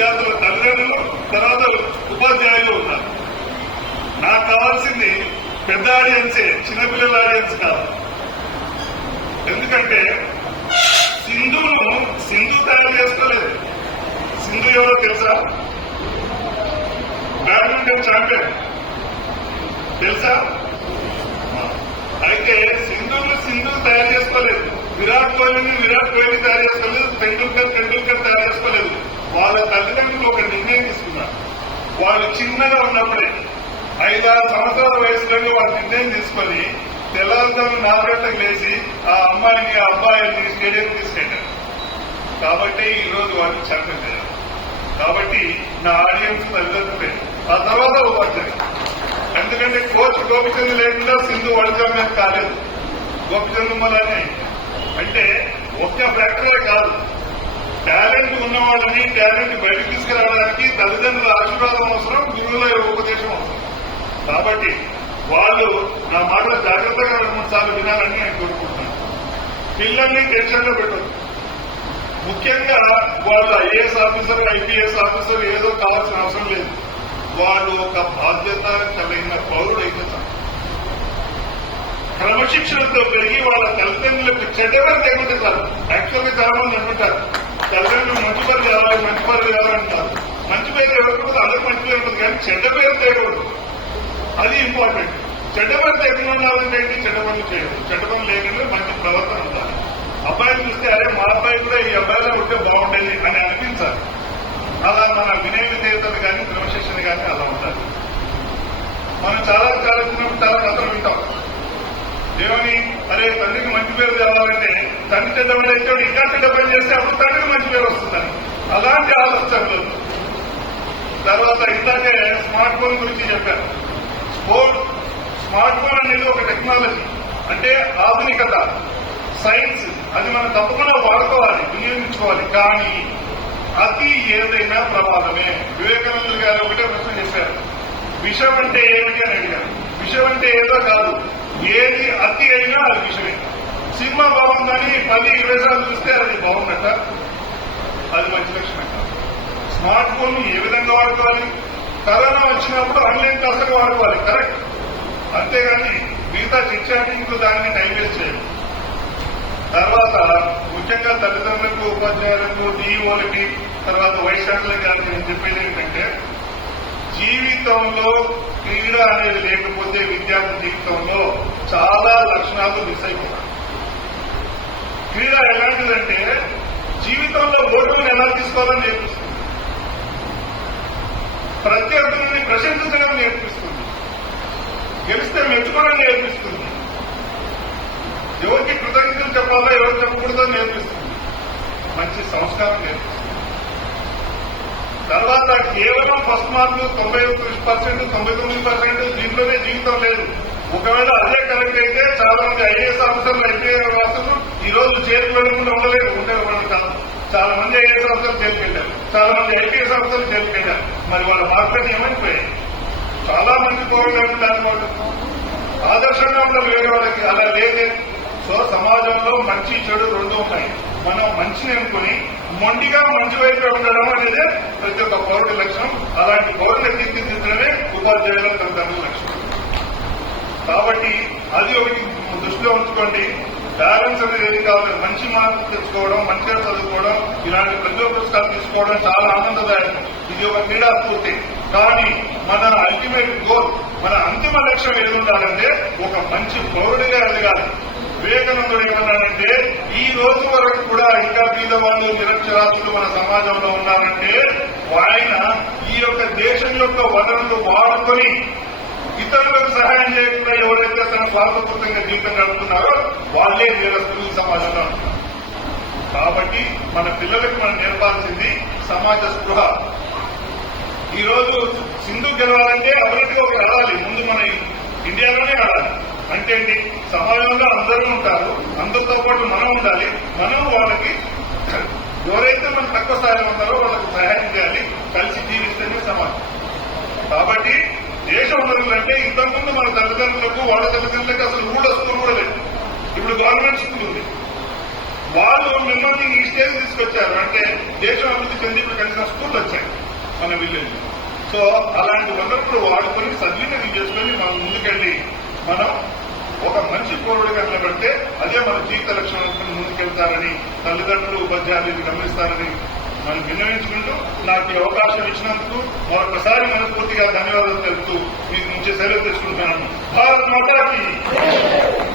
విద్యార్థుల తల్లిదండ్రులు తర్వాత ఉపాధ్యాయులు ఉన్నారు నాకు కావాల్సింది పెద్ద ఆడియన్సే చిన్నపిల్లల ఆడియన్స్ కాదు. ఎందుకంటే సింధును సింధు తయారు చేసుకోలేదు. సింధు ఎవరో తెలుసా? బ్యాడ్మింటన్ ఛాంపియన్ తెలుసా? అయితే సింధును సింధు తయారు చేసుకోలేదు. విరాట్ కోహ్లీని విరాట్ కోహ్లీ తయారు చేసుకోలేదు. టెండూల్కర్ టెండూల్కర్ తయారు చేసుకోలేదు. వాళ్ళ తల్లిదండ్రులు ఒక నిర్ణయం తీసుకున్నారు. వాళ్ళు చిన్నగా ఉన్నప్పుడే ఐదారు సంవత్సరాల వయసులో వాళ్ళు నిర్ణయం తీసుకొని తెల్లవారుజాము నాలుగు గంటలకు లేచి ఆ అమ్మాయిని ఆ అబ్బాయిని స్టేడియం తీసుకెళ్ళారు. కాబట్టి ఈ రోజు వాళ్ళు ఛాంపియన్ కాబట్టి నా ఆడియన్స్ తల్లిదండ్రులే. ఆ తర్వాత ఉపాధ్యాయులు ఎందుకంటే కోచ్ గోపిచంద్ లేకుండా సింధు వరల్డ్ ఛాంపియన్ కాలేదు. గోపిచంద్ వల్లనే అంటే ఒక్క ఫ్యాక్టరీ కాదు. టాలెంట్ ఉన్నవాడిని టాలెంట్ బయటకు తీసుకురావడానికి తల్లిదండ్రుల ఆశీర్వాదం అవసరం గురువుల ఉపదేశం అవసరం. కాబట్టి వాళ్ళు నా మాటలు జాగ్రత్తగా రెండు సార్లు వినాలని నేను కోరుకుంటున్నాను. పిల్లల్ని టెన్షన్లో పెట్టారు పెట్టదు ముఖ్యంగా వాళ్ళు ఐఏఎస్ ఆఫీసర్ ఐపీఎస్ ఆఫీసర్ ఏదో కావాల్సిన అవసరం లేదు. వాళ్ళు ఒక బాధ్యత కలిగిన పౌరుడు అయితే క్రమశిక్షణతో పెరిగి వాళ్ళ తల్లిదండ్రులకు చెడ్డపని లేకుంటే సార్ యాక్చువల్గా చాలా మంది అనుకుంటారు తల్లిదండ్రులు మంచి పని కావాలి మంచి పని కావాలంటారు మంచి పేరు ఇవ్వకూడదు అందరికి మంచి పేరు ఉంటుంది కానీ చెడ్డ పేరు తేయకూడదు అది ఇంపార్టెంట్ చెడ్డ పని లేకుండా ఉండాలంటే ఏంటి? చెడ్డ పనులు చేయదు చెడ్డ పనులు లేకుండా మంచి ప్రవర్తన ఉండాలి. అబ్బాయిని చూస్తే అరే మా అబ్బాయి కూడా ఈ అబ్బాయిలో ఉంటే బాగుండేది అని అనిపించాలి. అలా మన వినయ విధేయతలు కానీ క్రమశిక్షణ కానీ అలా ఉండాలి. మనం చాలా చాలా చాలా కథలు వింటాం. దేవుని అరే తండ్రి తండ్రి చెడ్డ పని ఇలాంటి ఇంకా పని చేస్తే అప్పుడు తండ్రికి మంచి పేరు వస్తుందని. అలాంటి ఆలోచనలు తర్వాత ఇందాకే స్మార్ట్ ఫోన్ గురించి చెప్పారు స్పోర్ట్ స్మార్ట్ ఫోన్ అనేది ఒక టెక్నాలజీ. అంటే ఆధునికత సైన్స్. అది మనం తప్పకుండా వాడుకోవాలి వినియోగించుకోవాలి. కానీ అతి ఏదైనా ప్రమాదమే. వివేకానందులు గారు ఒకటే ప్రశ్న చేశారు. విషం అంటే ఏమిటి అని అడిగారు. విషం అంటే ఏదో కాదు ఏది అతి అయినా అది విషమే సినిమా బాగుందని పది ఇరవై సార్లు చూస్తే అది బాగుందట. అది మంచి లక్షణం స్మార్ట్ ఫోన్ ఏ విధంగా వాడుకోవాలి? కరోనా వచ్చినప్పుడు ఆన్లైన్ క్లాసులు వాడుకోవాలి కరెక్ట్. అంతేగాని మిగతా చిట్చాటింగ్ దాన్ని టైం వేస్ట్ చేయాలి తర్వాత ముఖ్యంగా తల్లిదండ్రులకు ఉపాధ్యాయులకు డిఈఓలకి తర్వాత వైస్ ఛాన్సలర్ గారికి నేను చెప్పేది ఏంటంటే జీవితంలో క్రీడ అనేది లేకపోతే విద్యార్థి జీవితంలో చాలా లక్షణాలు మిస్ అయిపోతాయి. క్రీడ ఎలాంటిదంటే జీవితంలో ఓటును ఎలా తీసుకోవాలని నేర్పిస్తుంది. ప్రత్యర్థులని ప్రశంసించడం నేర్పిస్తుంది. గెలిస్తే మెచ్చుకోవడం నేర్పిస్తుంది. ఎవరికి కృతజ్ఞతలు చెప్పాలో ఎవరు చెప్పకూడదో నేర్పిస్తుంది. మంచి సంస్కారం నేర్పిస్తుంది. తర్వాత కేవలం ఫస్ట్ మార్కులు తొంభై పర్సెంట్ తొంభై తొమ్మిది పర్సెంట్ దీంట్లోనే జీవితం లేదు. ఒకవేళ అదే కరెక్ట్ అయితే చాలా మంది ఐఏఎస్ ఆఫీసర్లు ఐపీఎస్ ఆఫీసర్లు ఈ రోజు జైలు వెళ్ళకుండా ఉండలేదు ఉండే వాళ్ళు కాదు చాలా మంది ఐఏఎస్ ఆఫీసర్లు జైలుకి చాలా మంది ఐపీఎస్ ఆఫీసర్లు జైలుకి మరి వాళ్ళ మార్కెట్ ఏమైపోయాయి చాలా మంది కోరుకుంటారు దాని ఆదర్శంగా ఉండాలి వేరే వాళ్ళకి అలా లేదే. సో సమాజంలో మంచి చెడు రెండు ఉన్నాయి మనం మంచిని అనుకుని మొండిగా మంచి వైపు ఉండడం అనేది ప్రతి ఒక్క పౌరుడి లక్ష్యం అలాంటి పౌరుని తీర్చిదిద్దడమే ఉపాధ్యాయుల తల్లిదండ్రుల లక్ష్యం కాబట్టి అది ఒకటి దృష్టిలో ఉంచుకోండి. బ్యాలెన్స్ అనేది ఏది కావాలి మంచి మార్కులు తెచ్చుకోవడం మంచిగా చదువుకోవడం ఇలాంటి ప్రతి పుస్తకాలు తీసుకోవడం చాలా ఆనందదాయకం. ఇది ఒక క్రీడా స్ఫూర్తి. కానీ మన అల్టిమేట్ గోల్ మన అంతిమ లక్ష్యం ఏది ఉండాలంటే ఒక మంచి పౌరుడిగా ఎదగాలి. వివేకానందుడు ఏమన్నాడంటే ఈ రోజు వరకు కూడా ఇంకా బీదవాళ్ళు నిరక్షరాస్తులు మన సమాజంలో ఉన్నారంటే ఆయన ఈ యొక్క దేశం యొక్క వనరులు వాడుకొని ఇతరులకు సహాయం చేయకుండా ఎవరైతే తన స్వార్థపూర్తంగా జీవితం గడుపుతున్నారో వాళ్ళే నిరస్తులు ఈ సమాజంలో కాబట్టి మన పిల్లలకు మనం నేర్పాల్సింది సమాజ స్పృహ. ఈ రోజు సింధు గెలవాలంటే అభివృద్ధిగా ఒక ఆడాలి. ముందు మన ఇండియాలోనే ఆడాలి. అంటే ఏంటి? సమాజంలో అందరూ ఉంటారు. అందరితో పాటు మనం ఉండాలి. మనం వాళ్ళకి ఎవరైతే మనం తక్కువ స్థాయిలో ఉంటారో వాళ్ళకి సహాయం చేయాలి. కలిసి జీవిస్తేనే సమాజం. కాబట్టి దేశ వనరులు అంటే ఇంతకుముందు మన తల్లిదండ్రులకు వాళ్ళ తల్లిదండ్రులకు అసలు ఊళ్ళో స్కూల్ కూడా లేదు. గవర్నమెంట్ స్కూల్ ఉంది వాళ్ళు మిమ్మల్ని ఈ స్టేజ్ తీసుకొచ్చారు. అంటే దేశం అభివృద్ధి చెందిన కలిసిన స్కూల్ వచ్చాయి మన విలేజ్ సో అలాంటి వనరులు వాడుకొని సద్వినియోగం చేసుకొని మనం ముందుకెళ్ళి మనం ఒక మంచి పౌరుడిగా నిలబడితే అదే మన జీవిత లక్ష్యం అనుకుని ముందుకెళ్తారని తల్లిదండ్రులు ఉపాధ్యాయులు గమనిస్తారని మనం విన్నవించుకుంటూ నాకు అవకాశం ఇచ్చినందుకు మరొకసారి మనస్ఫూర్తిగా ధన్యవాదాలు తెలుపుతూ మీకు నుంచి సెలవు తీసుకుంటున్నాను. భారత్ మాతాకి!